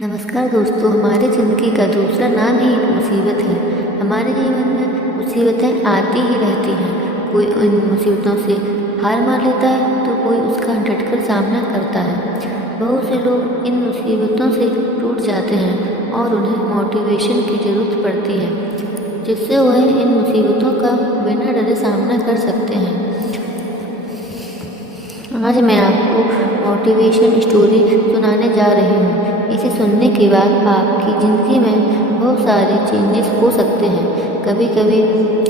नमस्कार दोस्तों, हमारी ज़िंदगी का दूसरा नाम ही मुसीबत है। हमारे जीवन में मुसीबतें आती ही रहती हैं। कोई इन मुसीबतों से हार मान लेता है तो कोई उसका डटकर सामना करता है। बहुत से लोग इन मुसीबतों से टूट जाते हैं और उन्हें मोटिवेशन की ज़रूरत पड़ती है, जिससे वह इन मुसीबतों का बिना डरे सामना कर सकते हैं। आज मैं आपको मोटिवेशन स्टोरी सुनाने जा रही हूँ। इसे सुनने के बाद आपकी ज़िंदगी में बहुत सारे चेंजेस हो सकते हैं। कभी कभी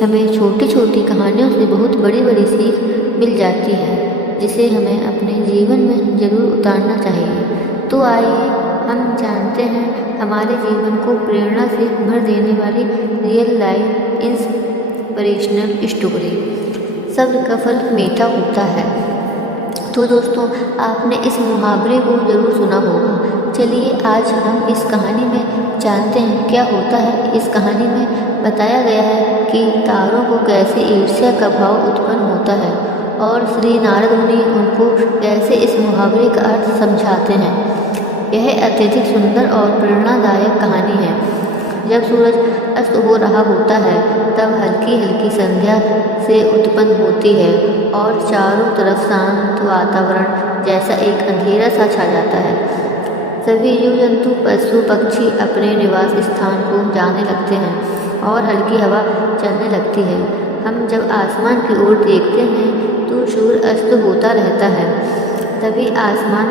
हमें छोटी छोटी कहानियों से बहुत बड़ी बड़ी सीख मिल जाती है, जिसे हमें अपने जीवन में ज़रूर उतारना चाहिए। तो आइए हम जानते हैं हमारे जीवन को प्रेरणा से भर देने वाली रियल लाइफ इंस्पिरेशनल स्टोरी। सब्र का फल मीठा होता है। तो दोस्तों, आपने इस मुहावरे को ज़रूर सुना होगा। चलिए आज हम इस कहानी में जानते हैं क्या होता है। इस कहानी में बताया गया है कि तारों को कैसे ईर्ष्या का भाव उत्पन्न होता है और श्री नारद मुनि उनको कैसे इस मुहावरे का अर्थ समझाते हैं। यह अत्यधिक सुंदर और प्रेरणादायक कहानी है। जब सूरज अस्त हो रहा होता है तब हल्की हल्की संध्या से उत्पन्न होती है और चारों तरफ शांत वातावरण जैसा एक अंधेरा सा छा जाता है। सभी जीव जंतु पशु पक्षी अपने निवास स्थान को जाने लगते हैं और हल्की हवा चलने लगती है। हम जब आसमान की ओर देखते हैं तो सूर्य अस्त होता रहता है। तभी आसमान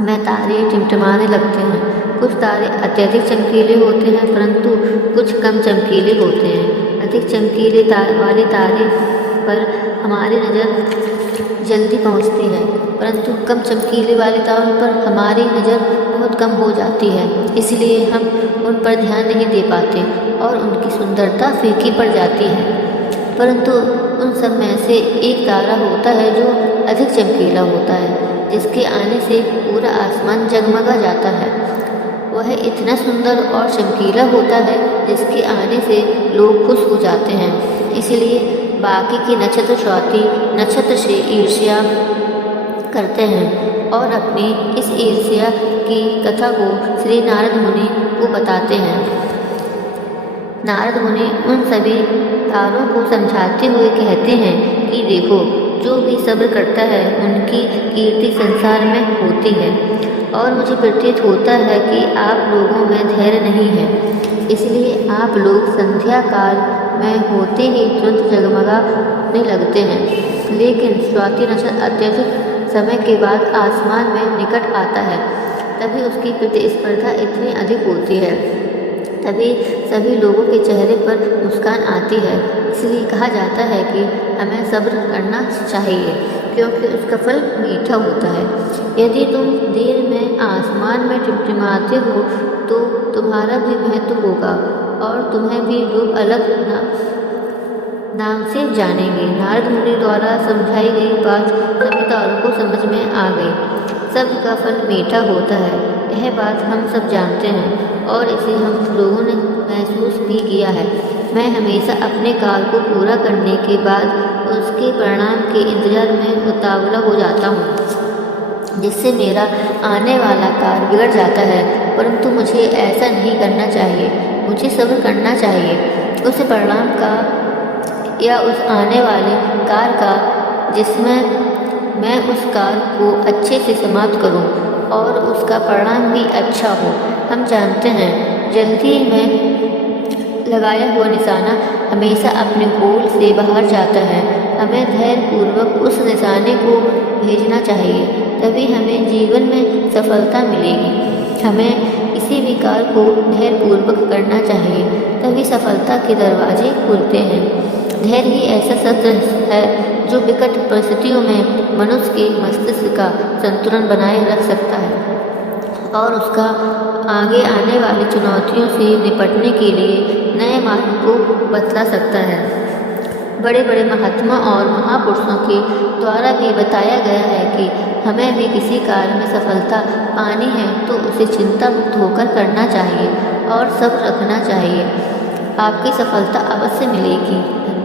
में तारे टिमटिमाने लगते हैं। कुछ तारे अत्यधिक चमकीले होते हैं परंतु कुछ कम चमकीले होते हैं। अधिक चमकीले वाले तारे पर हमारी नज़र जल्दी पहुंचती है, परंतु कम चमकीले वाले तारों पर हमारी नज़र बहुत कम हो जाती है। इसलिए हम उन पर ध्यान नहीं दे पाते और उनकी सुंदरता फीकी पड़ जाती है। परंतु उन सब में से एक तारा होता है जो अधिक चमकीला होता है, जिसके आने से पूरा आसमान जगमगा जाता है। वह इतना सुंदर और चमकीला होता है जिसके आने से लोग खुश हो जाते हैं। इसलिए बाकी के नक्षत्र स्वाति नक्षत्र से ईर्ष्या करते हैं और अपनी इस ईर्ष्या की कथा को श्री नारद मुनि को बताते हैं। नारद मुनि उन सभी तारों को समझाते हुए कहते हैं कि देखो, जो भी सब्र करता है उनकी कीर्ति संसार में होती है और मुझे प्रतीत होता है कि आप लोगों में धैर्य नहीं है। इसलिए आप लोग संध्या काल में होते ही तुरंत जगमगाने लगते हैं, लेकिन स्वाति नक्षत्र अत्यधिक समय के बाद आसमान में निकट आता है। तभी उसकी प्रतिस्पर्धा इतनी अधिक होती है, तभी सभी लोगों के चेहरे पर मुस्कान आती है। इसलिए कहा जाता है कि हमें सब्र करना चाहिए, क्योंकि उसका फल मीठा होता है। यदि तुम देर में आसमान में टिमटिमाते हो तो तुम्हारा भी महत्व होगा और तुम्हें भी लोग अलग नाम से जानेंगे। नारद मुनि द्वारा समझाई गई बात सभी तारों को समझ में आ गई। सब्र का फल मीठा होता है, यह बात हम सब जानते हैं और इसे हम लोगों ने महसूस भी किया है। मैं हमेशा अपने कार्य को पूरा करने के बाद उसके परिणाम के इंतजार में उतावला हो जाता हूँ, जिससे मेरा आने वाला कार्य बिगड़ जाता है। परंतु मुझे ऐसा नहीं करना चाहिए। मुझे सब्र करना चाहिए उस परिणाम का या उस आने वाले कार्य का जिसमें मैं उस कार्य को अच्छे से समाप्त करूं और उसका परिणाम भी अच्छा हो। हम जानते हैं जल्दी में लगाया हुआ निशाना हमेशा अपने गोल से बाहर जाता है। हमें धैर्यपूर्वक उस निशाने को भेजना चाहिए, तभी हमें जीवन में सफलता मिलेगी। हमें किसी भी कार्य को धैर्यपूर्वक करना चाहिए, तभी सफलता के दरवाजे खुलते हैं। धैर्य ही ऐसा शस्त्र है जो विकट परिस्थितियों में मनुष्य के मस्तिष्क का संतुलन बनाए रख सकता है और उसका आगे आने वाली चुनौतियों से निपटने के लिए नए मार्ग को बतला सकता है। बड़े बड़े महात्मा और महापुरुषों के द्वारा भी बताया गया है कि हमें भी किसी कार्य में सफलता पानी है तो उसे चिंता मुक्त होकर करना चाहिए और सब्र रखना चाहिए। आपकी सफलता अवश्य मिलेगी।